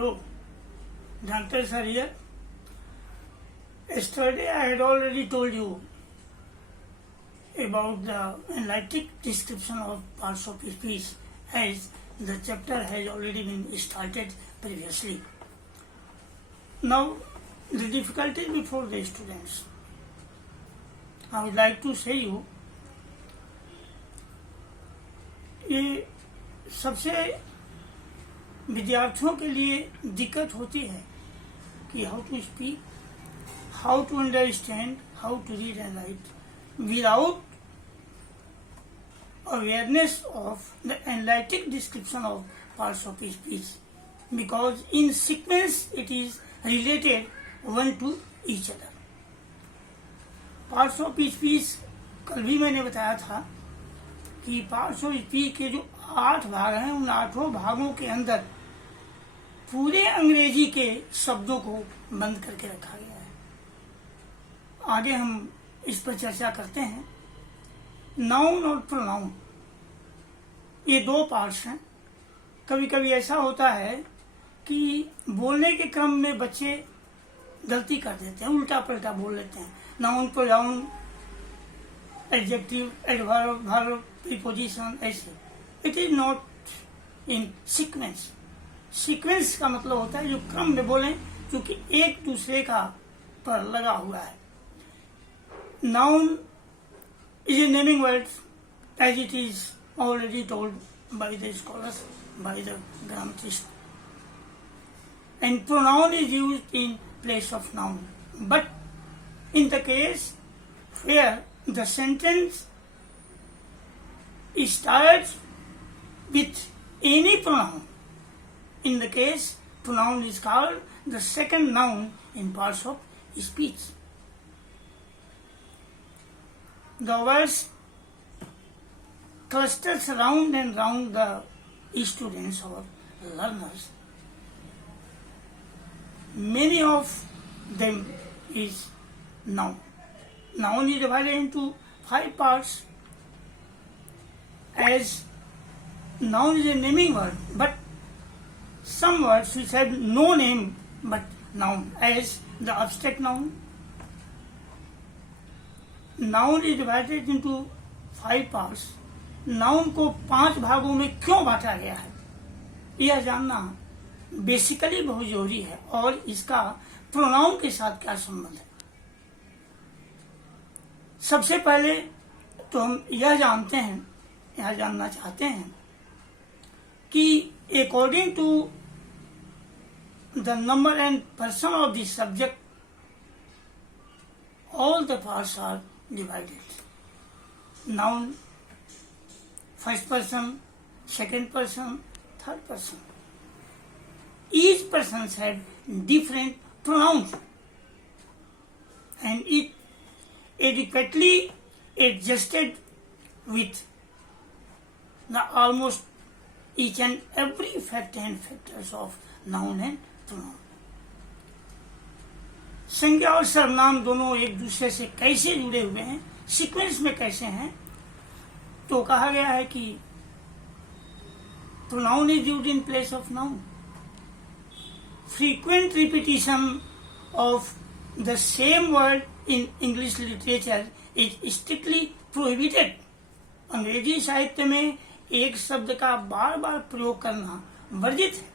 Hello, Dr. Sir here. Yesterday I had already told you about the analytic description of parts of speech, as the chapter has already been started previously. Now, the difficulties before the students. I would like to say you, ये सबसे विद्यार्थियों के लिए दिक्कत होती है कि how to speak, how to understand, how to read and write without awareness of the analytic description of parts of speech, because in sequence it is related one to each other. Parts of speech कल भी मैंने बताया था कि parts of speech के जो 8 भाग हैं, उन 8 भागों के अंदर पूरे अंग्रेजी के शब्दों को बंद करके रखा गया है. आगे हम इस पर चर्चा करते हैं. नाउन और प्रोनाउन, ये 2 पार्ट्स हैं. कभी कभी ऐसा होता है कि बोलने के क्रम में बच्चे गलती कर देते हैं, उल्टा पलटा बोल लेते हैं. Noun, pronoun, adjective, adverb, verb, preposition, ऐसे. It is not in sequence. Sequence का मतलब होता है जो क्रम में बोलें, क्योंकि एक दूसरे का पर लगा हुआ है. Noun is a naming word, as it is already told by the scholars, by the grammatists. And pronoun is used in place of noun. But in the case where the sentence starts with any pronoun, in the case pronoun is called the second noun in parts of speech. The words clusters round and round the students or learners. Many of them is noun. Noun is divided into 5 parts. As noun is a naming word, but some words which have no name but noun, as the abstract noun. Noun is divided into 5 parts. Noun को 5 भागों में क्यों बांटा गया है, यह जानना basically बहुत जरूरी है. और इसका प्रोनाउन के साथ क्या संबंध है. सबसे पहले तो हम यह जानना चाहते हैं कि according to the number and person of this subject, all the parts are divided. Noun, first person, second person, third person. Each person had different pronouns, and it adequately adjusted with the almost each and every fact and factors of noun and pronoun. संज्ञा और सर्वनाम दोनों एक दूसरे से कैसे जुड़े हुए हैं, सीक्वेंस में कैसे हैं, तो कहा गया है कि pronoun is used in place of noun. Frequent repetition of the same word in English literature is strictly prohibited. अंग्रेजी साहित्य में एक शब्द का बार बार प्रयोग करना वर्जित है.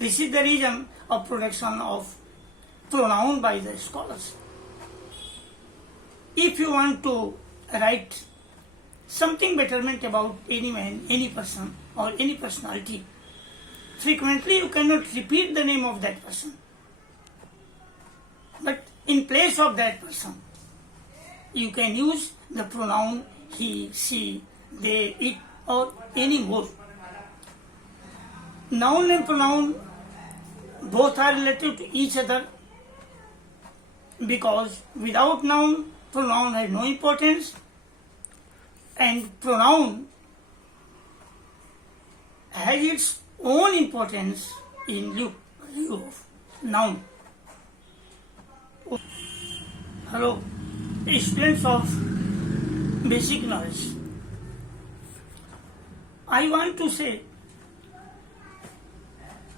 This is the reason of production of pronoun by the scholars. If you want to write something betterment about any man, any person or any personality, frequently you cannot repeat the name of that person. But in place of that person, you can use the pronoun he, she, they, it or any more. Noun and pronoun both are related to each other, because without noun, pronoun has no importance, and pronoun has its own importance in lieu of noun. Hello, students of basic knowledge. I want to say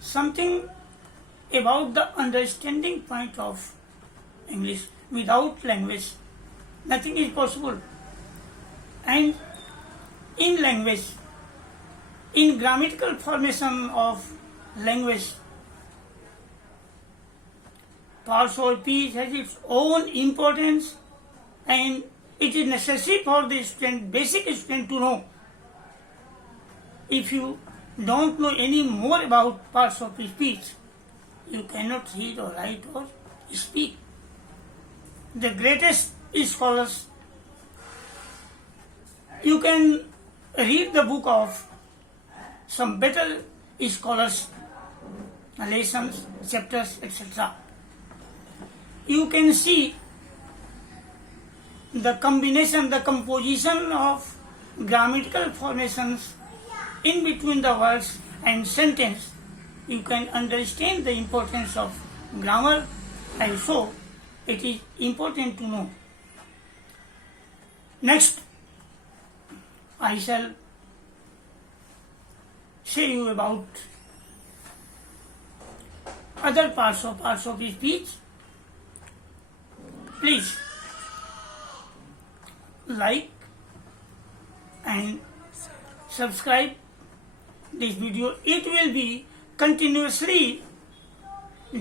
something about the understanding point of English. Without language, nothing is possible. And in language, in grammatical formation of language, parts or speech has its own importance, and it is necessary for the student, basic student, to know. If you don't know any more about parts of speech, you cannot read or write or speak. The greatest scholars, you can read the book of some better scholars, lessons, chapters, etc. You can see the combination, the composition of grammatical formations in between the words and sentence. You can understand the importance of grammar, and so it is important to know. Next, I shall say you about other parts of speech. Please like and subscribe this video. It will be continuously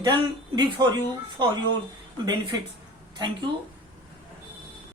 done before you for your benefit. Thank you.